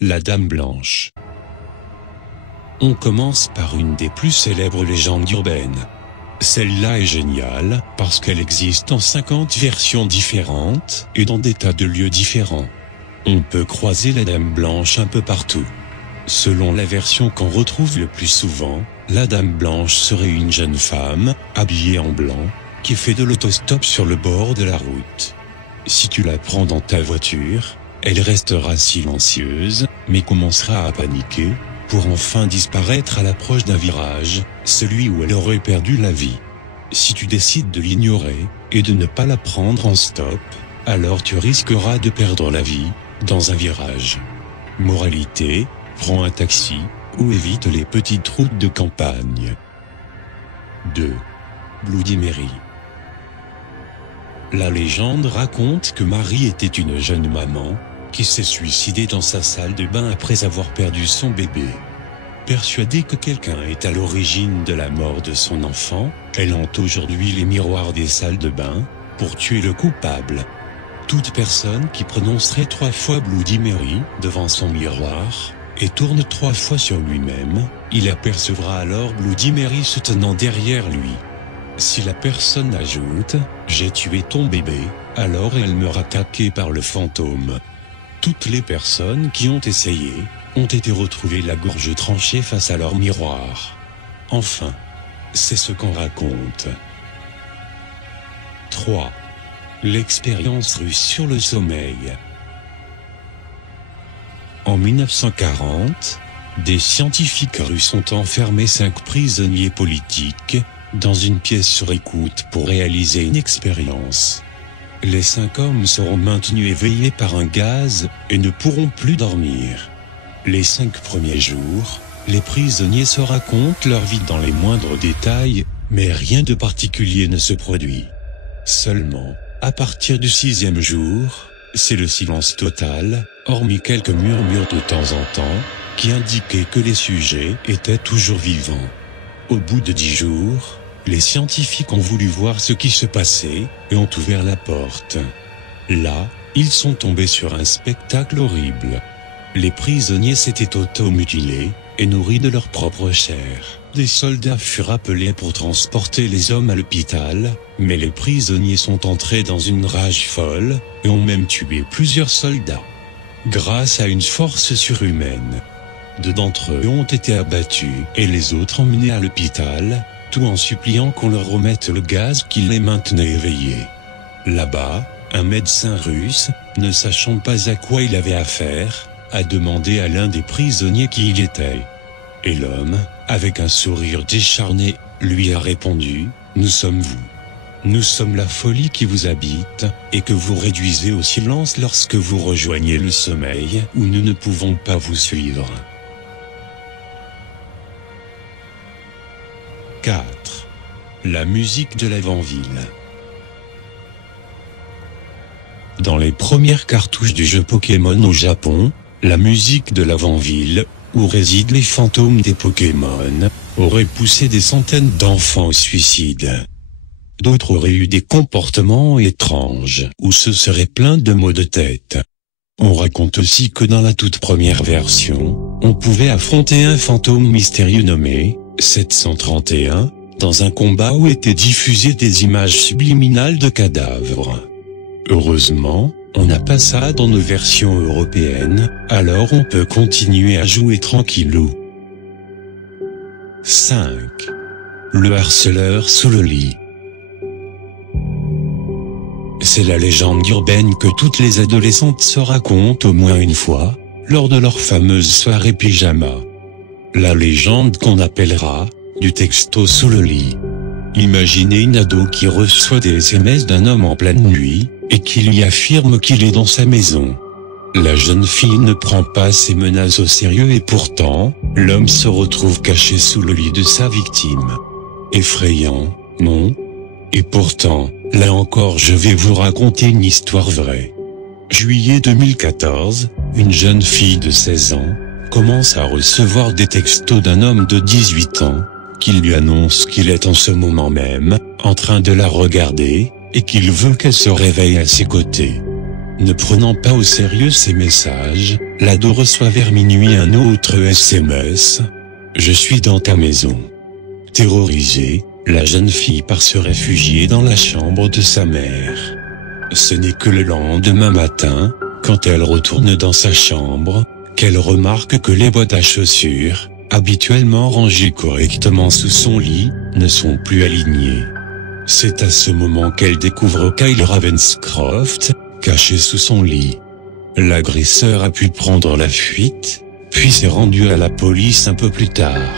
La Dame Blanche. On commence par une des plus célèbres légendes urbaines. Celle-là est géniale, parce qu'elle existe en 50 versions différentes, et dans des tas de lieux différents. On peut croiser la Dame Blanche un peu partout. Selon la version qu'on retrouve le plus souvent, la Dame Blanche serait une jeune femme, habillée en blanc, qui fait de l'autostop sur le bord de la route. Si tu la prends dans ta voiture, elle restera silencieuse, mais commencera à paniquer, pour enfin disparaître à l'approche d'un virage, celui où elle aurait perdu la vie. Si tu décides de l'ignorer, et de ne pas la prendre en stop, alors tu risqueras de perdre la vie, dans un virage. Moralité, prends un taxi, ou évite les petites routes de campagne. 2. Bloody Mary. La légende raconte que Marie était une jeune maman, qui s'est suicidée dans sa salle de bain après avoir perdu son bébé. Persuadée que quelqu'un est à l'origine de la mort de son enfant, elle hante aujourd'hui les miroirs des salles de bain, pour tuer le coupable. Toute personne qui prononcerait 3 fois Bloody Mary devant son miroir, et tourne 3 fois sur lui-même, il apercevra alors Bloody Mary se tenant derrière lui. Si la personne ajoute « J'ai tué ton bébé », alors elle meurt attaquée par le fantôme. Toutes les personnes qui ont essayé, ont été retrouvées la gorge tranchée face à leur miroir. Enfin, c'est ce qu'on raconte. 3. L'expérience russe sur le sommeil. En 1940, des scientifiques russes ont enfermé 5 prisonniers politiques dans une pièce sur écoute pour réaliser une expérience. Les 5 hommes seront maintenus éveillés par un gaz et ne pourront plus dormir. Les 5 premiers jours, les prisonniers se racontent leur vie dans les moindres détails, mais rien de particulier ne se produit. Seulement, à partir du 6e jour, c'est le silence total, hormis quelques murmures de temps en temps, qui indiquaient que les sujets étaient toujours vivants. Au bout de 10 jours, les scientifiques ont voulu voir ce qui se passait, et ont ouvert la porte. Là, ils sont tombés sur un spectacle horrible. Les prisonniers s'étaient auto-mutilés, et nourris de leur propre chair. Des soldats furent appelés pour transporter les hommes à l'hôpital, mais les prisonniers sont entrés dans une rage folle, et ont même tué plusieurs soldats. Grâce à une force surhumaine, 2 d'entre eux ont été abattus, et les autres emmenés à l'hôpital, tout en suppliant qu'on leur remette le gaz qui les maintenait éveillés. Là-bas, un médecin russe, ne sachant pas à quoi il avait affaire, a demandé à l'un des prisonniers qui il était. Et l'homme, avec un sourire décharné, lui a répondu « Nous sommes vous. Nous sommes la folie qui vous habite, et que vous réduisez au silence lorsque vous rejoignez le sommeil où nous ne pouvons pas vous suivre. » 4. La musique de l'avant-ville. Dans les premières cartouches du jeu Pokémon au Japon, la musique de l'avant-ville, où résident les fantômes des Pokémon, aurait poussé des centaines d'enfants au suicide. D'autres auraient eu des comportements étranges, ou se seraient plaints de maux de tête. On raconte aussi que dans la toute première version, on pouvait affronter un fantôme mystérieux nommé 731, dans un combat où étaient diffusées des images subliminales de cadavres. Heureusement, on n'a pas ça dans nos versions européennes, alors on peut continuer à jouer tranquillou. 5. Le harceleur sous le lit. C'est la légende urbaine que toutes les adolescentes se racontent au moins une fois, lors de leur fameuse soirée pyjama. La légende qu'on appellera du texto sous le lit. Imaginez une ado qui reçoit des SMS d'un homme en pleine nuit, et qui lui affirme qu'il est dans sa maison. La jeune fille ne prend pas ces menaces au sérieux et pourtant, l'homme se retrouve caché sous le lit de sa victime. Effrayant, non? Et pourtant, là encore je vais vous raconter une histoire vraie. Juillet 2014, une jeune fille de 16 ans, commence à recevoir des textos d'un homme de 18 ans, qui lui annonce qu'il est en ce moment même, en train de la regarder, et qu'il veut qu'elle se réveille à ses côtés. Ne prenant pas au sérieux ces messages, l'ado reçoit vers minuit un autre SMS. « Je suis dans ta maison. » Terrorisée, la jeune fille part se réfugier dans la chambre de sa mère. Ce n'est que le lendemain matin, quand elle retourne dans sa chambre, qu'elle remarque que les boîtes à chaussures, habituellement rangées correctement sous son lit, ne sont plus alignées. C'est à ce moment qu'elle découvre Kyle Ravenscroft, caché sous son lit. L'agresseur a pu prendre la fuite, puis s'est rendu à la police un peu plus tard.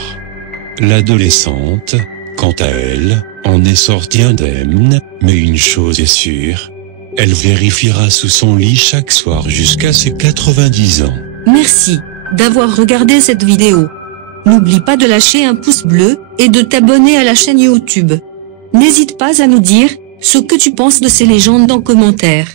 L'adolescente, quant à elle, en est sortie indemne, mais une chose est sûre, elle vérifiera sous son lit chaque soir jusqu'à ses 90 ans. Merci d'avoir regardé cette vidéo. N'oublie pas de lâcher un pouce bleu et de t'abonner à la chaîne YouTube. N'hésite pas à nous dire ce que tu penses de ces légendes en commentaire.